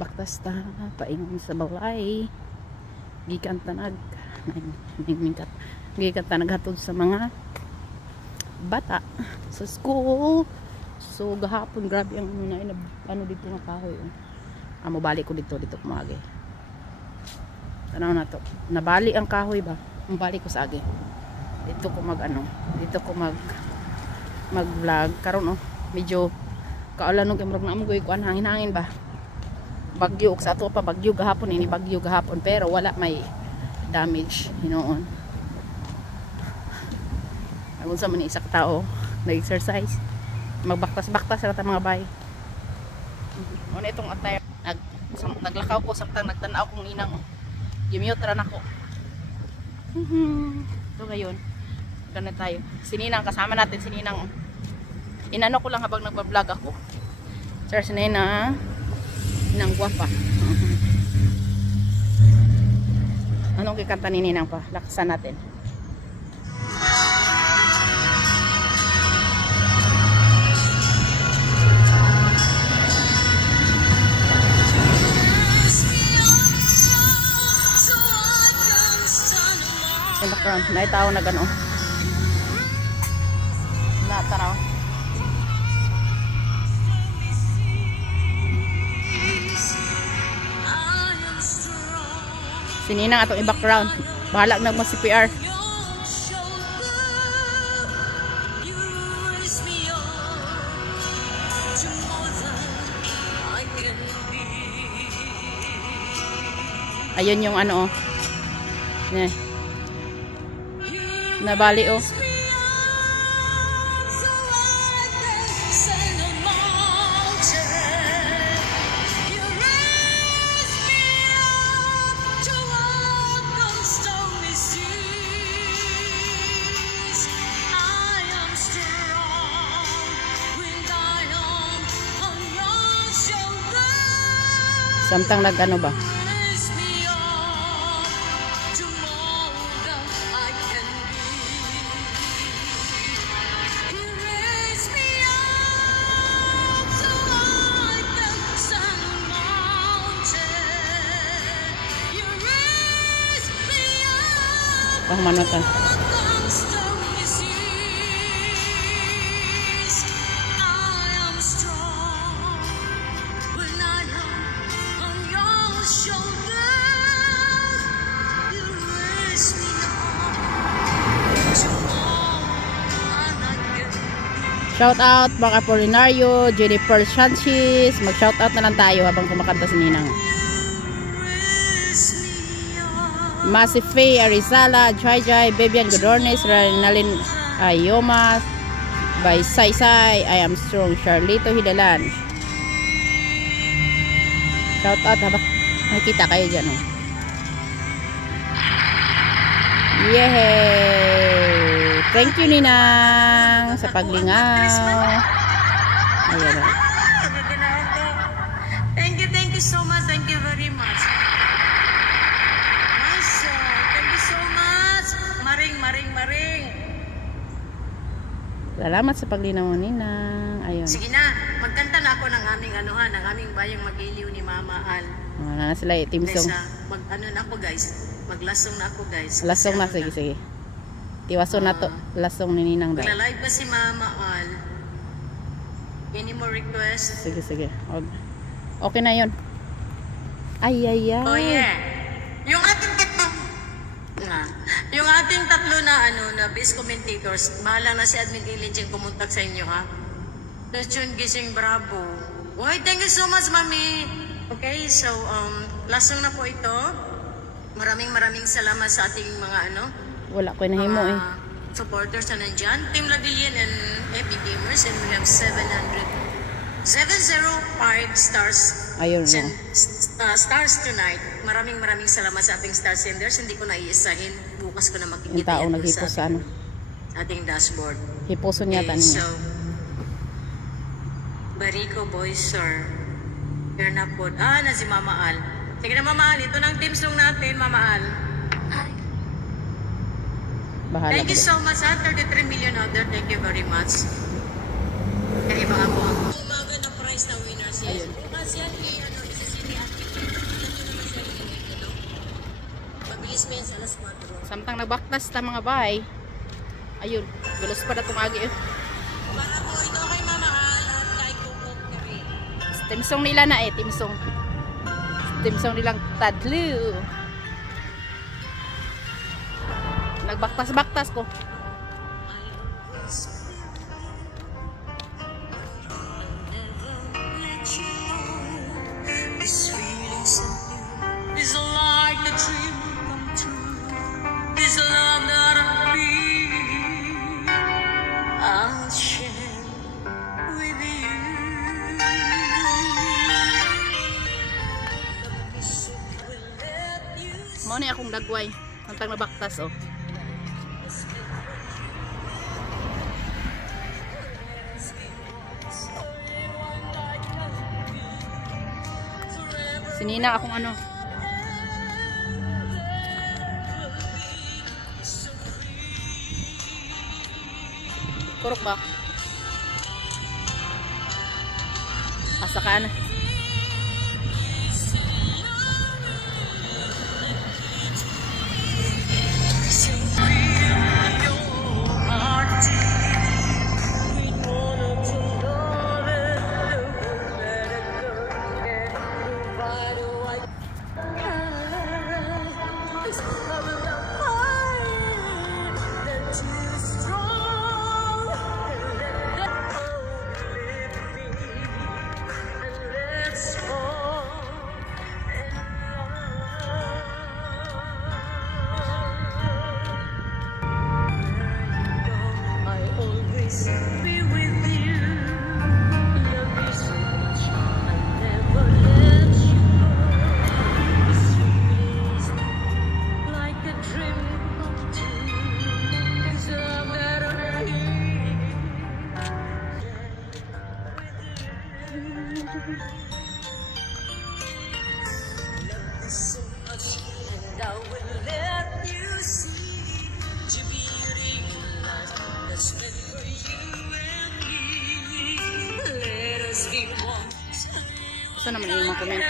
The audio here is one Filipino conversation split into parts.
Baktas ta paingon sa balay. Gikan tanag gikan tanag hatod sa mga bata sa school. So gahapon grabe ang ano dito nga kahoy. Amo balik ko dito kumagi. Tanaw na to. Nabali ang kahoy ba? Ang balik ko sa agi. Dito ko mag-vlog karon medyo kaalanog yung murag na amoy kuan hangin-hangin ba. Bagyo sa ato pa bagyo gahapon ini bagyo gahapon pero wala may damage hinoon. Agon sa man isa ka tao nag-exercise magbaktas-baktas sa mga bay. Ano itong attire naglakaw ko samtang nagtanaw kong inang gimute ra nako. So ngayon ganun tayo. Sininang kasama natin sininang inano ko lang habang nagba-vlog ako. Sir sinina Ninang guwapa. Anong kikanta ni Ninang pa? Lakasan natin. Yung background, naitaw na gano'n. Nataraw. Sininang atong i-background. Bahala na mo CPR. Ayun yung ano nabali samtang nag-ano ba? Pahumanatan. Shout out mga Apolinario, Jennifer Sanchez. Mag shout out na lang tayo habang kumakanta si Ninang. Masife Arizala, Jai, Bebian Godornes, Renalyn Ayoma, by Sai, I am strong, Charlito Hidalan. Shout out habang nakikita kayo dyan. Yehey! Thank you Ninang sa paglingaw. Ayan. Thank you so much. Thank you very much. Nice. Thank you so much. Maring. Salamat sa paglinaw Ninang. Ayun. Sige na, magkanta na ako ng aming ng aming bayang mag-iliw ni Mama Al. Na sila team song. Na ako guys. Maglasong na ako guys. Lasong na sige. Tiwaso na to, lasong ni Ninang daw. Magla-live ba si Mama Al? Any more request? Sige. Okay na yun. Ay. Oh yeah. Yung ating tatlo na best commentators, bahala na si Admin Ilinjeng pumuntak sa inyo ha. Lechon gising bravo. Why, thank you so much Mami. Okay, so lasong na po ito. Maraming salamat sa ating mga wala ko nahimo supporters na nandyan. Team Ladillian and Epic Gamers, and we have 705 stars. Ayun stars tonight. Maraming salamat sa ating star senders. Hindi ko na iisahin. Bukas ko na makikita yung tao naghipos sa ating dashboard. Hiposon yata niya. So, Barico Boys Sir. You're na po. Na si Mama Al. Sige na Mama Al. Ito na ang team song natin Mama Al. Bahala. Thank you so much, 33 million out there. Thank you very much. Kaya iba nga po ang umaga na prize na winners. Yes. Bukas yan, isisili at Samtang nagbaktas ta mga bay. Ayun, gulos pa na tumagi eh. Para po ito kay mamahal at kay kukuk na rin. Timsong nila na eh, timsong. Timsong nilang tadlo. Nagbaktas-baktas ko. Is like a dream come true. Is a love that I'll share with you. Mao ni akong dagway. Samtang nabaktas oh. Sinina akong ano. Kurok ba? Asa ka na. Saan naman yung mga comment?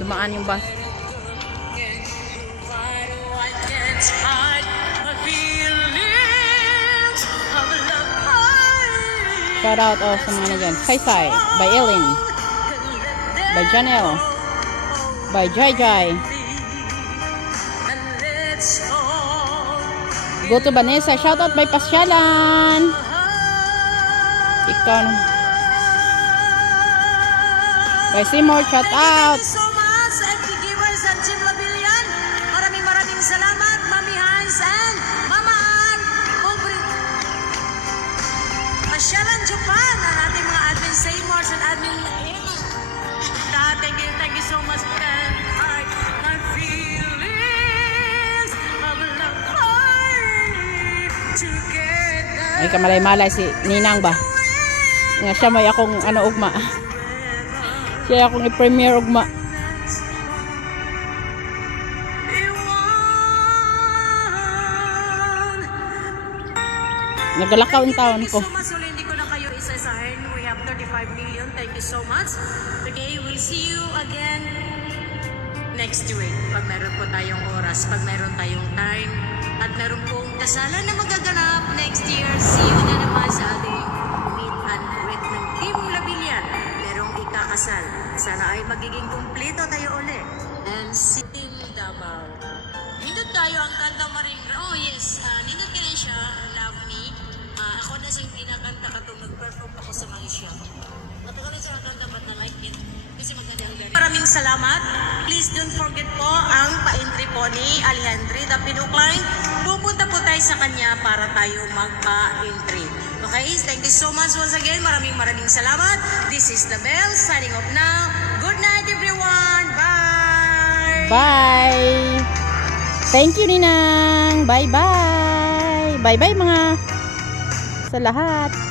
Dumaan yung bus. Shout out oh, sa mga nagyan. Sai Sai, by Ellen, by Janelle, by Jai Jai. Go to Vanessa, shout out by Pasyalan. Ikaw na. By Seymour, shout out. Maraming salamat, Mami Hans and Mama Ann. Pasyalan Japan, ang ating mga admin Seymour and admin Emma. Thank you so much, friend. My feelings of love together. Ay kamalay-malay si Ninang ba? Nga siya may akong ano ugma. Siya akong i-premiere ugma. Nagalakaw ang taon ko. Thank you so much. Hindi ko na kayo isa-isahin. We have 35 million. Thank you so much. Okay, we'll see you again next week. Pag meron po tayong oras, pag meron tayong time, at meron pong kasalan na magaganap next year. See you na naman sa ating meet and greet ng Team Labilyan. Merong ikakasal. Sana ay magiging kumpleto tayo ulit. And sing Davao. Nindot tayo ang kanta maring. Oh yes, nindot ka na siya. Love Me. Ako na siyang kinakanta katong nag-perform ako sa Malaysia. Ako na siya kanta but na like it. Kasi maganda ang gani. Maraming salamat. Please don't forget po ang pa-entry po ni Alejandri the Pinukline. Pupunta po tayo sa kanya para tayo magpa-entry. Okay, thank you so much once again. Maraming salamat. This is the Bell signing off now. Good night everyone. Bye. Bye. Thank you Ninang. Bye bye. Bye bye mga sa lahat.